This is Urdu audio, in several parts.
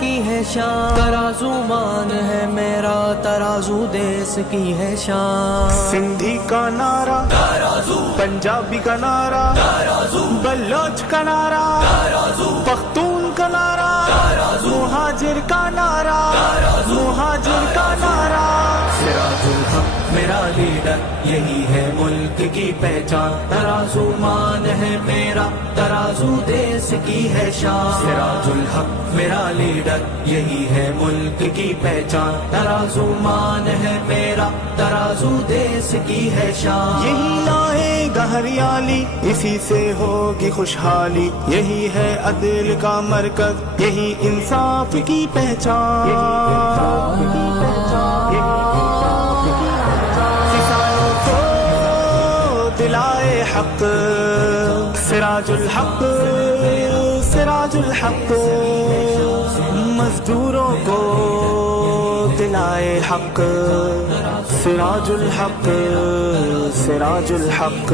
کی ہے شان، ترازو مان ہے میرا، ترازو دیس کی ہے شان۔ سندھی کا نعرہ ترازو، پنجابی کا نعرہ ترازو، بلوچ کا نعرہ ترازو، پختون کا نعرہ ترازو، مہاجر کا نعرہ ترازو، مہاجر کا نعرہ۔ سراج الحق میرا لیڈر، یہی ہے ملک کی پہچان، ترازو مان ہے میرا، ترازو دیس کی ہے شان۔ سراج الحق میرا لیڈر، یہی ہے ملک کی پہچان، ترازو مان ہے میرا، ترازو دیس کی ہے شان۔ یہی لائے گا ہریالی، اسی سے ہوگی خوشحالی، یہی ہے عدل کا مرکز، یہی انصاف کی پہچان۔ کسانوں کو دلائے حق، سراج الحق، سراج الحق، مزدوروں کو دلائے حق، سراج الحق، سراج الحق۔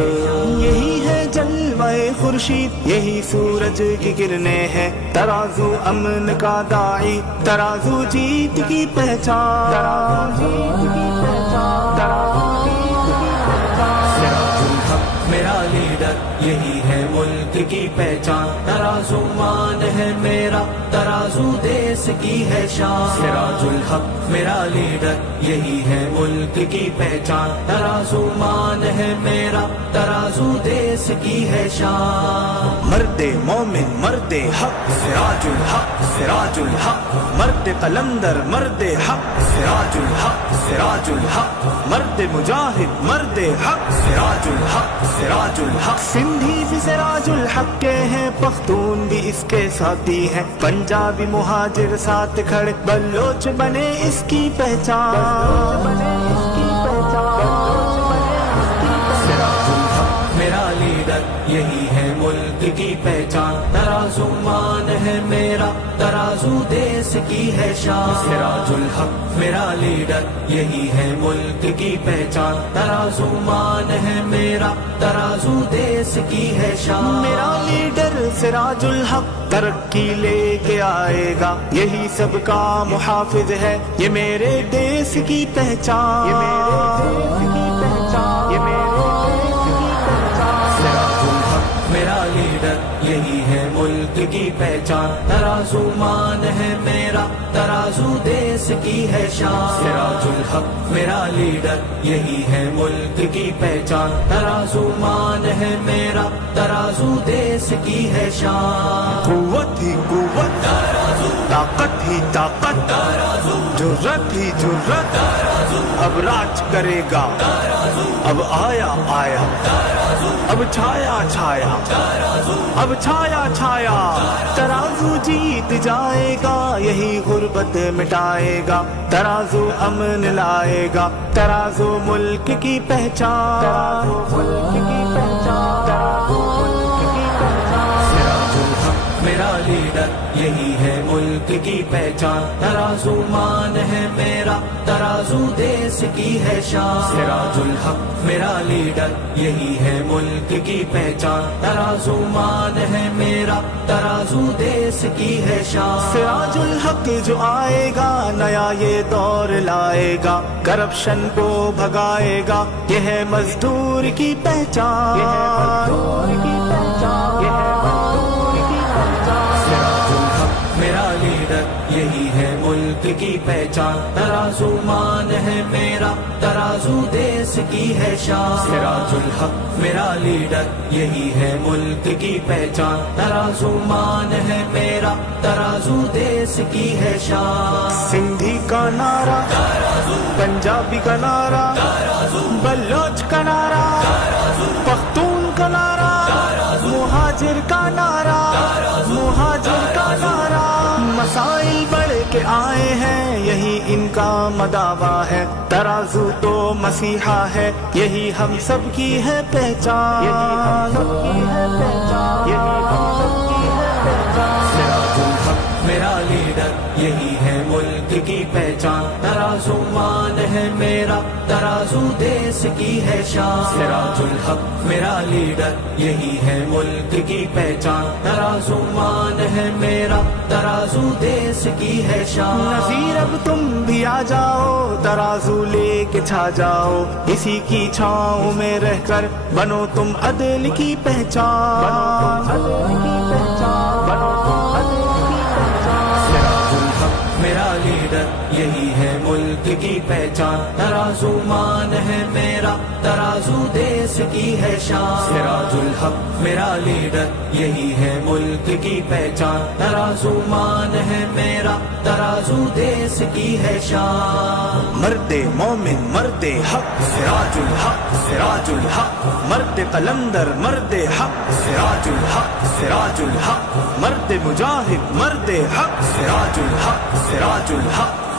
یہی ہے جلوہ خورشید، یہی سورج کی کرنیں ہیں، ترازو امن کا داعی، ترازو جیت کی پہچان، ترازو جیت کی پہچان، ترازو جیت کی پہچان۔ سراج الحق میرا لیڈر، یہی ہے ملک کی پہچان، ترازو مان ہے میرا، ترازو دیس کی ہے شان۔ سراج الحق میرا لیڈر، یہی ہے ملک کی پہچان، ترازو مان ہے میرا، ترازو دیس کی ہے شان۔ مرد مومن، مرد حق، سراج الحق، سراج الحق، مرد قلندر، مرد حق، سراج الحق، سراج الحق، مرد مجاہد، مرد حق، سراج الحق، سراج الحق۔ سندھی بھی سراج الحق کے ہیں، پختون بھی اس کے ساتھی ہیں، پنجابی مہاجر ساتھ کھڑے، بلوچ بنے اس کی پہچان، بلوچ بنے اس کی پہچان۔ سراج الحق میرا لیڈر، یہی ہے ملک کی پہچان، ترازو مان ہے میرا، ترازو دیس کی ہے شان۔ سراج الحق میرا لیڈر، یہی ہے ملک کی پہچان، ترازو مان ہے میرا، ترازو دیس کی ہے شان۔ میرا لیڈر سراج الحق ترقی لے کے آئے گا، یہی سب کا محافظ ہے، یہ میرے دیس کی پہچان، یہ میرے دیس کی پہچان، یہ میرے دیس کی پہچان۔ سراج الحق میرا لیڈر، یہی ہے ملک کی پہچان، ترازو مان ہے میرا، ترازو دیس کی ہے شان۔ سراج الحق میرا لیڈر، یہی ہے ملک کی پہچان، ترازو مان ہے میرا، ترازو دیس کی ہے شان۔ قوت ہی قوت، طاقت ہی طاقت، جرت ہی جرت، اب راج کرے گا، اب آیا آیا، اب چھایا چھایا، اب چھایا چھایا، ترازو جیت جائے گا، یہی غربت مٹائے گا، ترازو امن لائے گا، ترازو ملک کی پہچان، ترازو ملک کی پہچان، ترازو ملک کی پہچان۔ سراج الحق میرا لیڈر، یہی ہے ملک کی پہچان، ترازو مان ہے میرا، ترازو دیس کی ہے شان۔ سراج الحق میرا لیڈر، یہی ہے ملک کی پہچان، ترازو مان ہے میرا، ترازو دیس کی ہے شان۔ سراج الحق جو آئے گا، نیا یہ دور لائے گا، کرپشن کو بھگائے گا، یہ ہے مزدور کی پہچان، یہ ہے مزدور کی پہچان، یہ ہے مزدور کی پہچان۔ سراج الحق میرا لیڈر، یہی ہے ملک کی پہچان، ترازو مان ہے میرا، ترازو دیس کی ہے شان۔ سراج الحق میرا لیڈر، یہی ہے ملک کی پہچان، ترازو مان ہے میرا، ترازو دیس کی ہے شان۔ سندھی کا نعرہ، پنجابی کا نعرہ، بلوچ کا نعرہ، پختون کا نعرہ، مہاجر کا نعرہ، مہاجر کا نعرہ۔ مسائل بڑھ کے آئے ہیں، یہی ان کا مداوا ہے، ترازو تو مسیحا ہے، یہی ہم سب کی ہے پہچان، یہی ہم سب کی ہے پہچان، یہی ہم سب کی ہے پہچان۔ سراج الحق میرا لیڈر، یہی ہے ملک ملک کی پہچان ترازو مان ہے میرا ترازو دیس کی ہے شان سراج الحق میرا لیڈر یہی ہے ملک کی پہچان ترازو مان ہے میرا ترازو دیس کی ہے شان نذیر اب تم بھی آ جاؤ ترازو لے کے چھا جاؤ اسی کی چھاؤں میں رہ کر بنو تم عدل کی پہچان سراج الحق میرا لیڈر یہی ہے ملک کی پہچان ترازو مان ہے میرا ترازو دیس کی ہے شان سراج الحق میرا لیڈر یہی ہے ملک کی پہچان ترازو مان ہے میرا ترازو دیس کی ہے شان مرد مومن مرد حق سراج الحق سراج الحق مرد قلندر مرد حق سراج الحق سراج الحق مرد مجاہد مرد حق سراج الحق سراج الحق